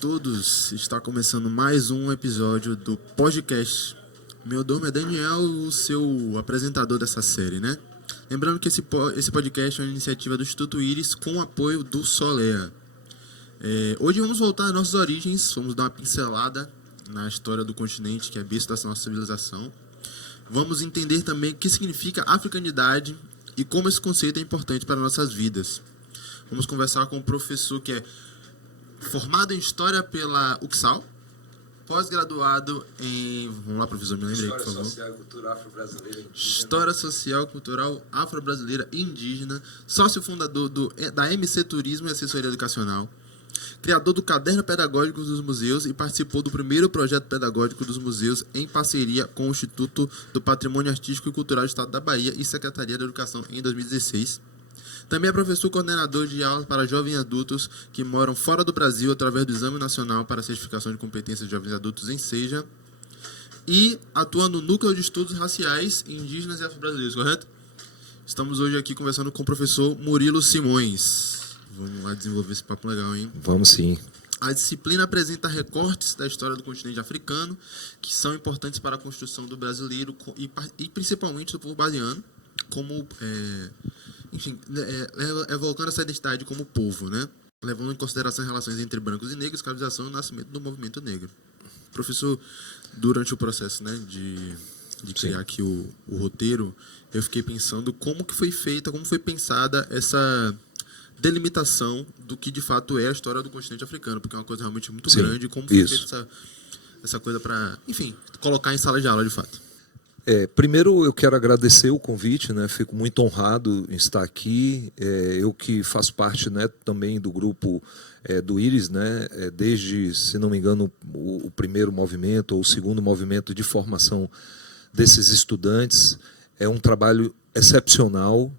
todos, está começando mais um episódio do podcast. Meu nome é Daniel, o seu apresentador dessa série, né? Lembrando que esse podcast é uma iniciativa do Instituto Íris com o apoio do Solea. Hoje vamos voltar às nossas origens, vamos dar uma pincelada na história do continente, que é berço da nossa civilização. Vamos entender também o que significa africanidade e como esse conceito é importante para nossas vidas. Vamos conversar com um professor que é formado em História pela UCSAL, pós-graduado em... Vamos lá, professor, me lembre aí, por favor. História Social e Cultural Afro-Brasileira Indígena. História Social, Cultural Afro-Brasileira Indígena, sócio fundador da MC Turismo e Assessoria Educacional, criador do Caderno Pedagógico dos Museus e participou do primeiro projeto pedagógico dos museus em parceria com o Instituto do Patrimônio Artístico e Cultural do Estado da Bahia e Secretaria da Educação em 2016. Também é professor coordenador de aulas para jovens adultos que moram fora do Brasil através do Exame Nacional para a Certificação de Competências de Jovens Adultos em SEJA e atua no Núcleo de Estudos Raciais, Indígenas e Afro-Brasileiros, correto? Estamos hoje aqui conversando com o professor Murilo Simões. Vamos lá desenvolver esse papo legal, hein? Vamos sim. A disciplina apresenta recortes da história do continente africano que são importantes para a construção do brasileiro e principalmente do povo baiano, como... evocando essa identidade como povo, né? Levando em consideração as relações entre brancos e negros, escravização e o nascimento do movimento negro. Professor, durante o processo, né, de criar aqui o roteiro, eu fiquei pensando como que foi feita, como foi pensada essa delimitação do que de fato é a história do continente africano, porque é uma coisa realmente muito grande, como foi feita essa coisa para, enfim, colocar em sala de aula de fato. Primeiro eu quero agradecer o convite, né? Fico muito honrado em estar aqui. Eu que faço parte, né, também do grupo do Íris, né? Desde, se não me engano, o primeiro movimento ou o segundo movimento de formação desses estudantes. É um trabalho excepcional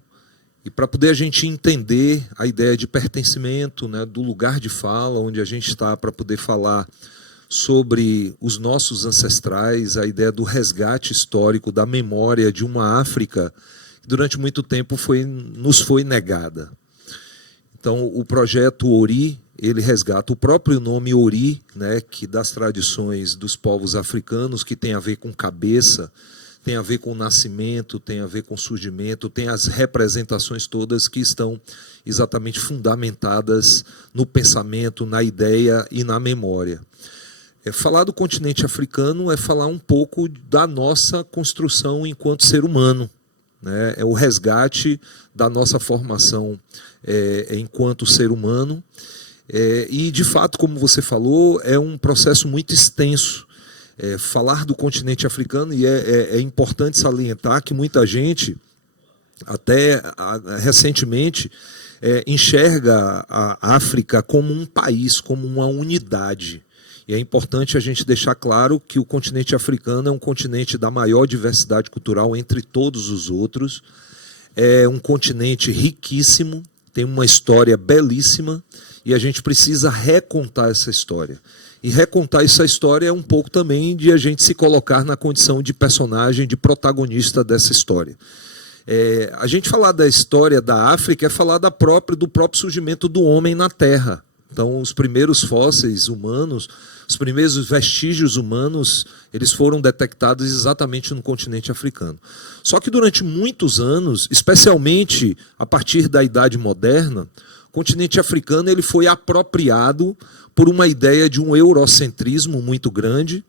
e para poder a gente entender a ideia de pertencimento, né, do lugar de fala, onde a gente está para poder falar sobre os nossos ancestrais, a ideia do resgate histórico, da memória de uma África que durante muito tempo nos foi negada. Então, o projeto Ori, ele resgata o próprio nome Ori, né, que das tradições dos povos africanos, que tem a ver com cabeça, tem a ver com nascimento, tem a ver com surgimento, tem as representações todas que estão exatamente fundamentadas no pensamento, na ideia e na memória. Falar do continente africano é falar um pouco da nossa construção enquanto ser humano, né? É o resgate da nossa formação enquanto ser humano. E, de fato, como você falou, é um processo muito extenso. Falar do continente africano, e é importante salientar que muita gente, até recentemente, enxerga a África como um país, como uma unidade. E é importante a gente deixar claro que o continente africano é um continente da maior diversidade cultural entre todos os outros. É um continente riquíssimo, tem uma história belíssima e a gente precisa recontar essa história. E recontar essa história é um pouco também de a gente se colocar na condição de personagem, de protagonista dessa história. A gente falar da história da África é falar do próprio surgimento do homem na Terra. Então, os primeiros fósseis humanos, os primeiros vestígios humanos, eles foram detectados exatamente no continente africano. Só que durante muitos anos, especialmente a partir da Idade Moderna, o continente africano ele foi apropriado por uma ideia de um eurocentrismo muito grande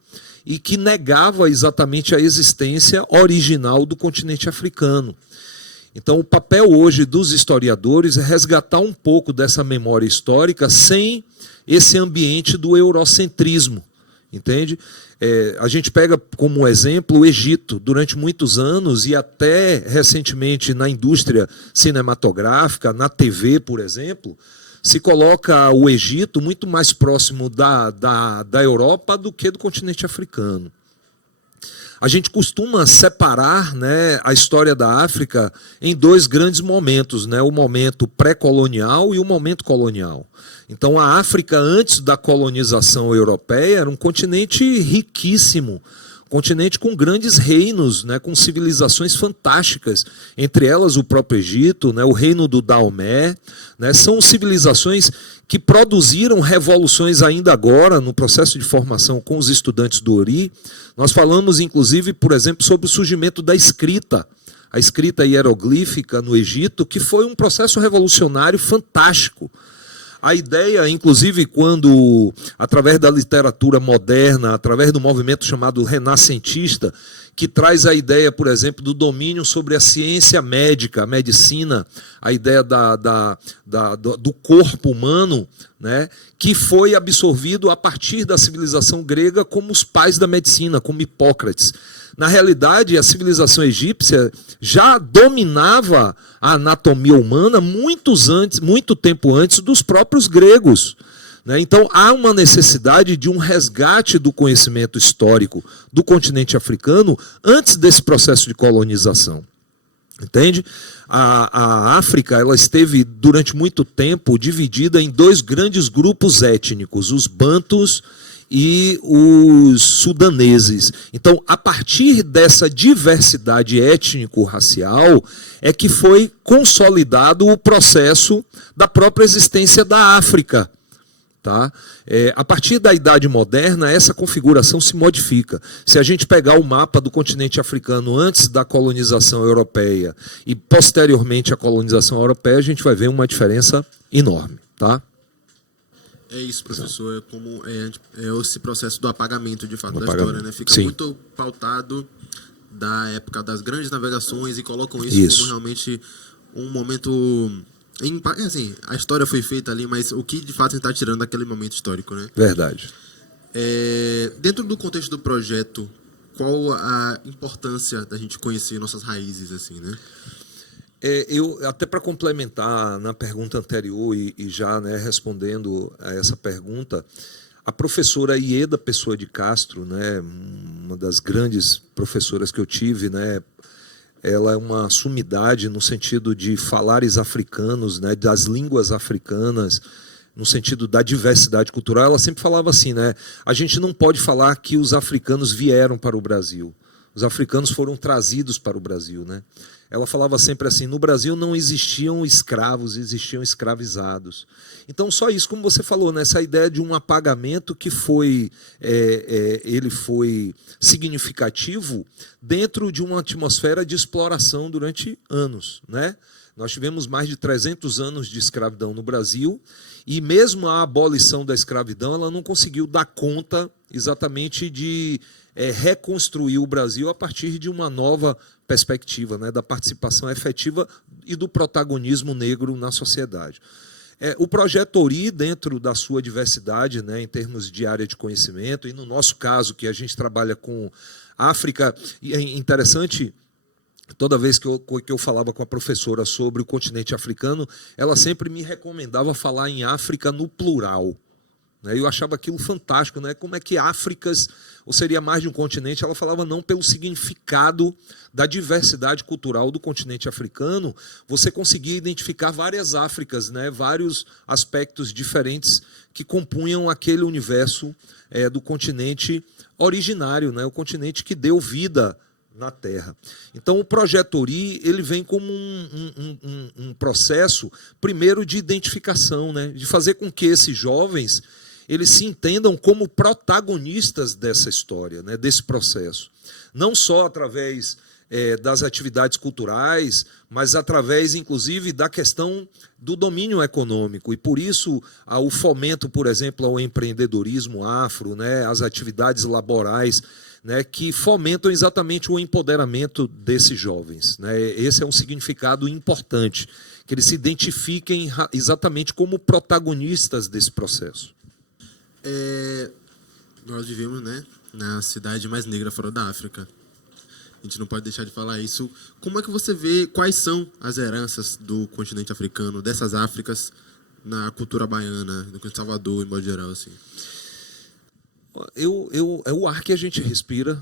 e que negava exatamente a existência original do continente africano. Então, o papel hoje dos historiadores é resgatar um pouco dessa memória histórica sem esse ambiente do eurocentrismo, entende? A gente pega como exemplo o Egito. Durante muitos anos e até recentemente na indústria cinematográfica, na TV, por exemplo, se coloca o Egito muito mais próximo da Europa do que do continente africano. A gente costuma separar, né, a história da África em dois grandes momentos, né, o momento pré-colonial e o momento colonial. Então, a África, antes da colonização europeia, era um continente riquíssimo, continente com grandes reinos, né, com civilizações fantásticas, entre elas o próprio Egito, né, o reino do Daomé, né, são civilizações que produziram revoluções ainda agora no processo de formação com os estudantes do Ori. Nós falamos, inclusive, por exemplo, sobre o surgimento da escrita, a escrita hieroglífica no Egito, que foi um processo revolucionário fantástico. A ideia, inclusive, quando, através da literatura moderna, através do movimento chamado renascentista, que traz a ideia, por exemplo, do domínio sobre a ciência médica, a medicina, a ideia do corpo humano, né, que foi absorvido a partir da civilização grega como os pais da medicina, como Hipócrates. Na realidade, a civilização egípcia já dominava a anatomia humana muito tempo antes dos próprios gregos. Então, há uma necessidade de um resgate do conhecimento histórico do continente africano antes desse processo de colonização. Entende? A África, ela esteve durante muito tempo dividida em dois grandes grupos étnicos, os bantus e os sudaneses. Então, a partir dessa diversidade étnico-racial, é que foi consolidado o processo da própria existência da África. Tá? A partir da Idade Moderna, essa configuração se modifica. Se a gente pegar o mapa do continente africano antes da colonização europeia e posteriormente à colonização europeia, a gente vai ver uma diferença enorme. Tá? É isso, professor. É como esse processo do apagamento, de fato, da apagamento. história, né? Fica Sim. muito pautado da época das grandes navegações e colocam isso como realmente um momento... Assim, a história foi feita ali, mas o que de fato a gente está tirando daquele momento histórico, né? Verdade. Dentro do contexto do projeto, qual a importância da gente conhecer nossas raízes, assim, né? Até para complementar na pergunta anterior e já, né, respondendo a essa pergunta, a professora Ieda Pessoa de Castro, né, uma das grandes professoras que eu tive, né, ela é uma sumidade no sentido de falares africanos, né, das línguas africanas, no sentido da diversidade cultural. Ela sempre falava assim, né, a gente não pode falar que os africanos vieram para o Brasil. Os africanos foram trazidos para o Brasil, né? Ela falava sempre assim, no Brasil não existiam escravos, existiam escravizados. Então, só isso, como você falou, né, essa ideia de um apagamento que ele foi significativo dentro de uma atmosfera de exploração durante anos, né? Nós tivemos mais de 300 anos de escravidão no Brasil e mesmo a abolição da escravidão, ela não conseguiu dar conta exatamente de reconstruir o Brasil a partir de uma nova perspectiva, né, da participação efetiva e do protagonismo negro na sociedade. O projeto Ori, dentro da sua diversidade, né, em termos de área de conhecimento, e no nosso caso, que a gente trabalha com África, e é interessante, toda vez que eu falava com a professora sobre o continente africano, ela sempre me recomendava falar em África no plural. Eu achava aquilo fantástico, né? Como é que Áfricas, ou seria mais de um continente, ela falava não, pelo significado da diversidade cultural do continente africano, você conseguia identificar várias Áfricas, né? Vários aspectos diferentes que compunham aquele universo do continente originário, né? O continente que deu vida na Terra. Então, o projeto Ori, ele vem como um processo, primeiro, de identificação, né? De fazer com que esses jovens eles se entendam como protagonistas dessa história, né, desse processo. Não só através das atividades culturais, mas através, inclusive, da questão do domínio econômico. E, por isso, o fomento, por exemplo, ao empreendedorismo afro, né, as atividades laborais, né, que fomentam exatamente o empoderamento desses jovens, né? Esse é um significado importante, que eles se identifiquem exatamente como protagonistas desse processo. Nós vivemos, né, na cidade mais negra fora da África. A gente não pode deixar de falar isso. Como é que você vê quais são as heranças do continente africano, dessas Áfricas, na cultura baiana, no Salvador, em modo geral, assim? É o ar que a gente respira.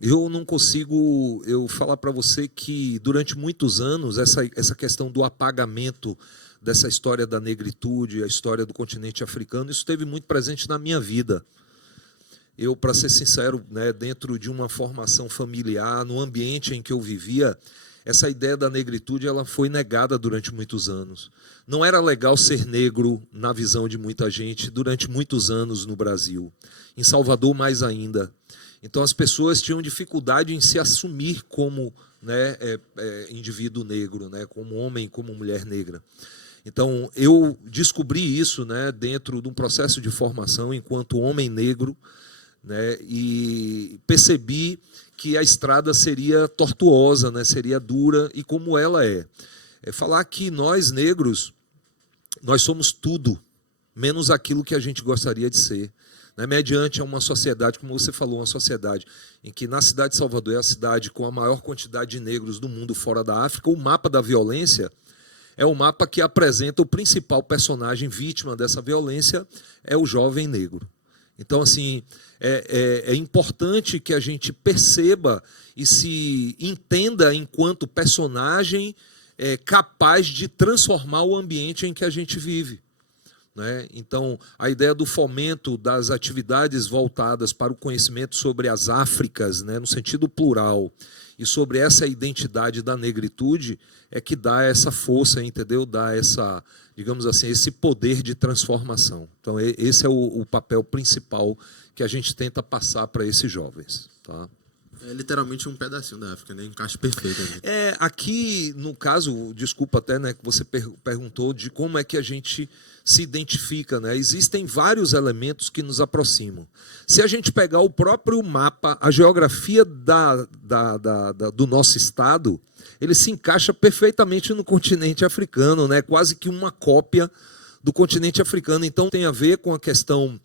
Eu não consigo falar para você que durante muitos anos essa questão do apagamento dessa história da negritude, a história do continente africano, isso esteve muito presente na minha vida. eu, para ser sincero, né, dentro de uma formação familiar, no ambiente em que eu vivia, essa ideia da negritude ela foi negada durante muitos anos. Não era legal ser negro na visão de muita gente durante muitos anos no Brasil. Em Salvador, mais ainda. Então, as pessoas tinham dificuldade em se assumir como, né, indivíduo negro, né, como homem, como mulher negra. Então, eu descobri isso, né, dentro de um processo de formação enquanto homem negro, né, e percebi que a estrada seria tortuosa, né, seria dura, e como ela é. Falar que nós, negros, nós somos tudo, menos aquilo que a gente gostaria de ser. Né, mediante uma sociedade, como você falou, uma sociedade em que na cidade de Salvador é a cidade com a maior quantidade de negros do mundo fora da África, o mapa da violência é o mapa que apresenta o principal personagem vítima dessa violência, é o jovem negro. Então, assim, é importante que a gente perceba e se entenda enquanto personagem capaz de transformar o ambiente em que a gente vive. Né? Então, a ideia do fomento das atividades voltadas para o conhecimento sobre as Áfricas, né, no sentido plural, e sobre essa identidade da negritude, é que dá essa força, entendeu? Dá essa, digamos assim, esse poder de transformação. Então, esse é o papel principal que a gente tenta passar para esses jovens. Tá? É literalmente um pedacinho da África, né? Encaixe perfeito. Né? Aqui, no caso, desculpa até, né, que você perguntou de como é que a gente se identifica, né? Existem vários elementos que nos aproximam. Se a gente pegar o próprio mapa, a geografia do nosso estado, ele se encaixa perfeitamente no continente africano, né? Quase que uma cópia do continente africano. Então tem a ver com a questão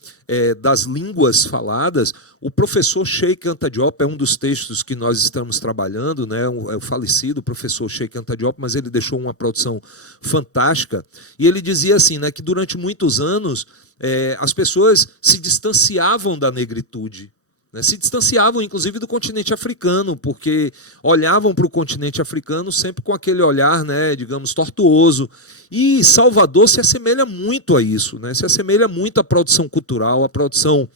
das línguas faladas. O professor Cheikh Anta Diop é um dos textos que nós estamos trabalhando, né? É o falecido professor Cheikh Anta Diop, mas ele deixou uma produção fantástica. E ele dizia assim, né, que durante muitos anos as pessoas se distanciavam da negritude. Se distanciavam, inclusive, do continente africano, porque olhavam para o continente africano sempre com aquele olhar, né, digamos, tortuoso. E Salvador se assemelha muito a isso, né? Se assemelha muito à produção cultural, à produção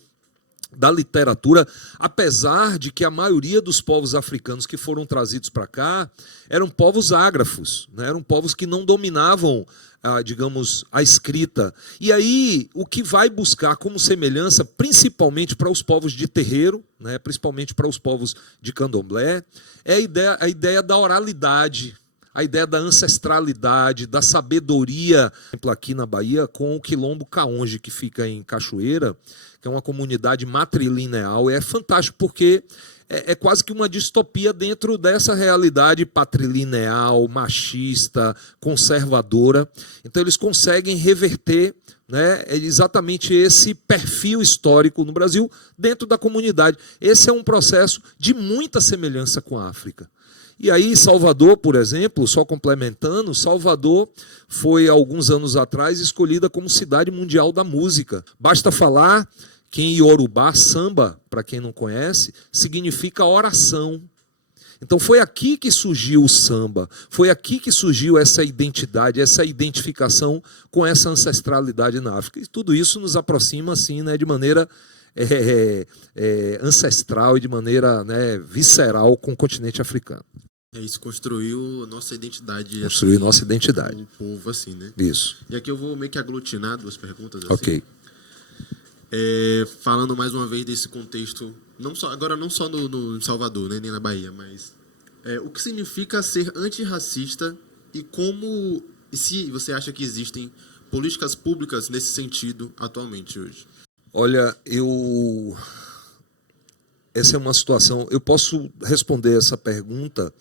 da literatura, apesar de que a maioria dos povos africanos que foram trazidos para cá eram povos ágrafos, né? Eram povos que não dominavam digamos, a escrita. E aí, o que vai buscar como semelhança, principalmente para os povos de terreiro, né, principalmente para os povos de candomblé, é a ideia da oralidade, a ideia da ancestralidade, da sabedoria. Por exemplo, aqui na Bahia, com o Quilombo Caonge, que fica em Cachoeira, que é uma comunidade matrilineal, é fantástico porque é quase que uma distopia dentro dessa realidade patrilineal, machista, conservadora. Então eles conseguem reverter, né, exatamente esse perfil histórico no Brasil dentro da comunidade. Esse é um processo de muita semelhança com a África. E aí Salvador, por exemplo, só complementando, Salvador foi, alguns anos atrás, escolhida como cidade mundial da música. Basta falar que em Iorubá, samba, para quem não conhece, significa oração. Então foi aqui que surgiu o samba, foi aqui que surgiu essa identidade, essa identificação com essa ancestralidade na África. E tudo isso nos aproxima assim, né, de maneira ancestral e de maneira, né, visceral com o continente africano. Isso construiu nossa identidade. Construiu assim, nossa identidade. O povo, assim, né? Isso. E aqui eu vou meio que aglutinar duas perguntas. Assim. Ok. Falando mais uma vez desse contexto, agora não só no Salvador, né, nem na Bahia, mas o que significa ser antirracista e se você acha que existem políticas públicas nesse sentido atualmente hoje? Olha, essa é uma situação, eu posso responder essa pergunta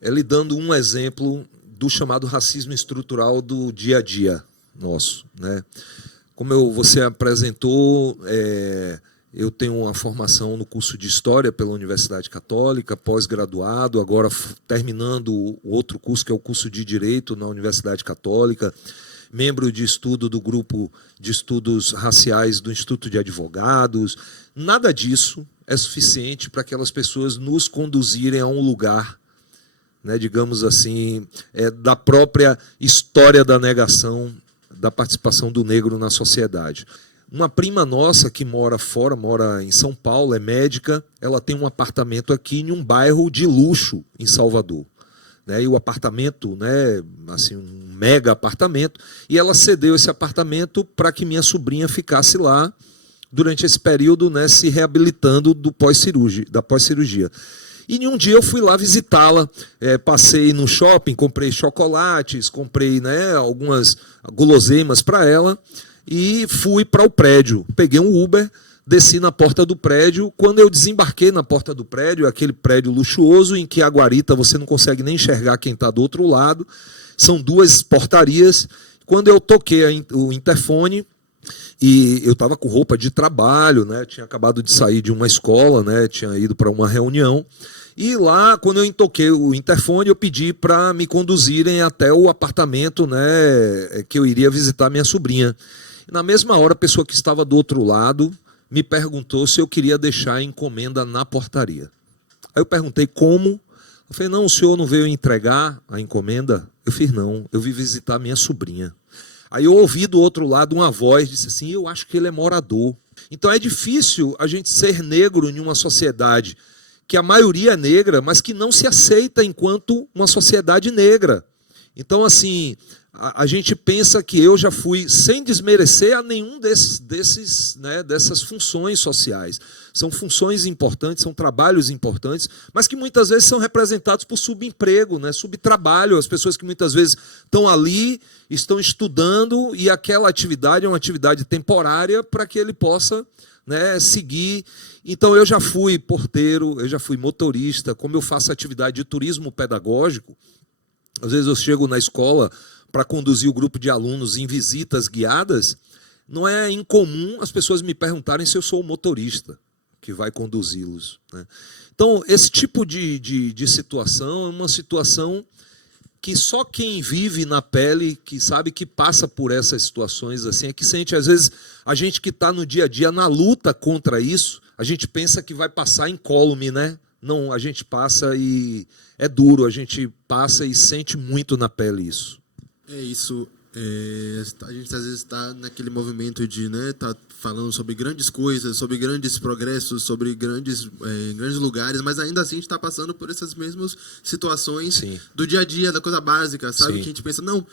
lhe dando um exemplo do chamado racismo estrutural do dia a dia nosso, né? Como você apresentou, eu tenho uma formação no curso de História pela Universidade Católica, pós-graduado, agora terminando o outro curso, que é o curso de Direito na Universidade Católica, membro de estudo do grupo de estudos raciais do Instituto de Advogados. Nada disso é suficiente para aquelas pessoas nos conduzirem a um lugar, né, digamos assim, da própria história da negação da participação do negro na sociedade. Uma prima nossa que mora fora, mora em São Paulo, é médica, ela tem um apartamento aqui em um bairro de luxo em Salvador. Né? E o apartamento, né, assim, um mega apartamento, e ela cedeu esse apartamento para que minha sobrinha ficasse lá durante esse período, né, se reabilitando da pós-cirurgia. E um dia eu fui lá visitá-la, passei no shopping, comprei chocolates, comprei, né, algumas guloseimas para ela e fui para o prédio. Peguei um Uber, desci na porta do prédio. Quando eu desembarquei na porta do prédio, aquele prédio luxuoso em que a guarita você não consegue nem enxergar quem está do outro lado, são 2 portarias. Quando eu toquei o interfone, e eu estava com roupa de trabalho, né? Tinha acabado de sair de uma escola, né? Tinha ido para uma reunião. E lá, quando eu toquei o interfone, eu pedi para me conduzirem até o apartamento, né? Que eu iria visitar minha sobrinha. E na mesma hora, a pessoa que estava do outro lado me perguntou se eu queria deixar a encomenda na portaria. Aí eu perguntei como. Eu falei, não, o senhor não veio entregar a encomenda? Eu fiz, não, eu vim visitar minha sobrinha. Aí eu ouvi do outro lado uma voz, disse assim, eu acho que ele é morador. Então é difícil a gente ser negro em uma sociedade que a maioria é negra, mas que não se aceita enquanto uma sociedade negra. Então, assim, a gente pensa que eu já fui, sem desmerecer a nenhum dessas funções sociais. São funções importantes, são trabalhos importantes, mas que muitas vezes são representados por subemprego, né? Subtrabalho. As pessoas que muitas vezes estão ali, estão estudando, e aquela atividade é uma atividade temporária para que ele possa, né, seguir. Então, eu já fui porteiro, eu já fui motorista, como eu faço atividade de turismo pedagógico, às vezes eu chego na escola para conduzir o grupo de alunos em visitas guiadas, não é incomum as pessoas me perguntarem se eu sou o motorista que vai conduzi-los, né? Então, esse tipo de situação é uma situação que só quem vive na pele, que sabe que passa por essas situações assim, é que sente. Às vezes, a gente que está no dia a dia na luta contra isso, a gente pensa que vai passar incólume, né? Não, a gente passa e é duro, a gente passa e sente muito na pele isso. É isso. A gente às vezes está naquele movimento de, né, tá falando sobre grandes coisas, sobre grandes progressos, sobre grandes lugares, mas ainda assim a gente está passando por essas mesmas situações. Sim. Do dia a dia, da coisa básica, sabe? Sim. Que a gente pensa, não,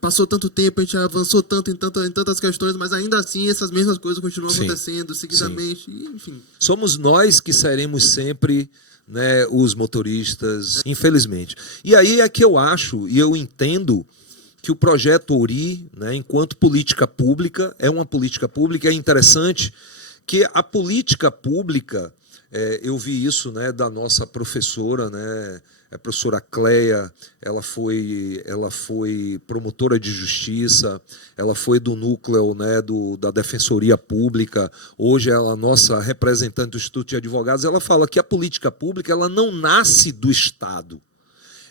passou tanto tempo, a gente avançou tanto em tantas questões, mas ainda assim essas mesmas coisas continuam Sim. acontecendo seguidamente. Sim. E, enfim. Somos nós que seremos sempre, né, os motoristas, infelizmente. E aí é que eu acho, e eu entendo, que o projeto Ori, né, enquanto política pública, é uma política pública. É interessante que a política pública, eu vi isso, né, da nossa professora, né, a professora Cleia, ela foi promotora de justiça, ela foi do núcleo, né, da Defensoria Pública, hoje ela é a nossa representante do Instituto de Advogados. Ela fala que a política pública ela não nasce do Estado,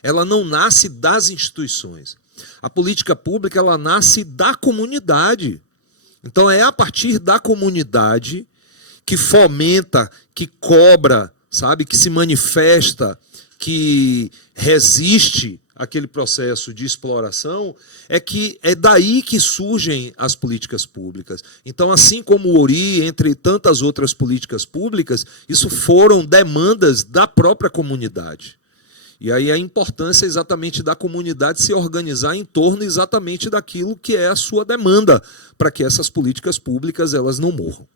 ela não nasce das instituições. A política pública ela nasce da comunidade. Então é a partir da comunidade que fomenta, que cobra, sabe, que se manifesta, que resiste àquele processo de exploração, é daí que surgem as políticas públicas. Então, assim como o Ori, entre tantas outras políticas públicas, isso foram demandas da própria comunidade. E aí a importância exatamente da comunidade se organizar em torno exatamente daquilo que é a sua demanda, para que essas políticas públicas elas não morram.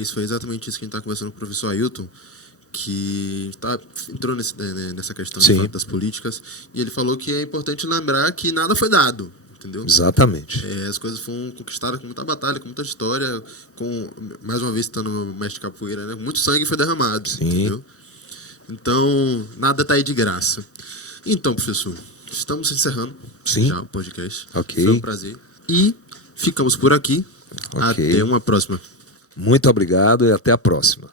Isso foi exatamente isso que a gente está conversando com o professor Ailton, que entrou nessa questão das políticas, e ele falou que é importante lembrar que nada foi dado, entendeu? Exatamente. As coisas foram conquistadas com muita batalha, com muita história, mais uma vez estando no mestre capoeira, né? Muito sangue foi derramado, Sim. entendeu? Então, nada está aí de graça. Então, professor, estamos encerrando Sim. já o podcast. Okay. Foi um prazer. E ficamos por aqui. Okay. Até uma próxima. Muito obrigado e até a próxima.